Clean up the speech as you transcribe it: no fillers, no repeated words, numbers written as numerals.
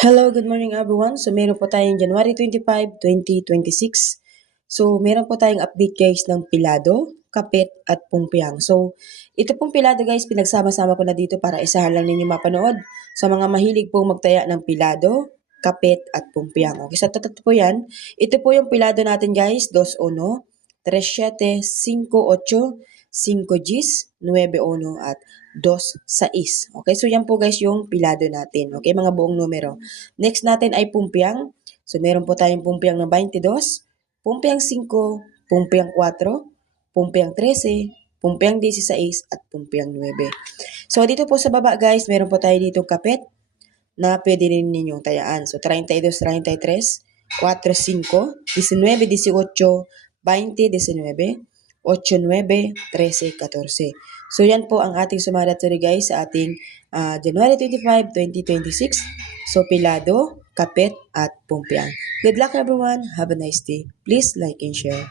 Hello, good morning everyone. So meron po tayong January 25, 2026. So meron po tayong update guys ng Pilado, Kapit at Pumpiang. So ito pong Pilado guys, pinagsama-sama ko na dito para isahan lang ninyo mapanood sa mga mahilig pong magtaya ng Pilado, Kapit at Pumpiang. Okay, so totoo po yan. Ito po yung Pilado natin guys, 2-1, 3-7, 5-8, 5 Gs, 9-1 at 2-6. Okay, so yan po guys yung Pilado natin. Okay, mga buong numero. Next natin ay Pumpiang. So meron po tayong Pumpiang ng 22, Pumpiang 5, Pumpiang 4, Pumpiang 13, Pumpiang 16 at Pumpiang 9. So dito po sa baba guys, meron po tayo dito kapit na pwede rin ninyong tayaan. So 32, 33, 4, 5, 19, 18, 20, 19, 8, 9, 13, 14. So yan po ang ating sumaratory guys sa ating January 25, 2026. So Pilado, Kapit at Pumpiang. Good luck everyone. Have a nice day. Please like and share.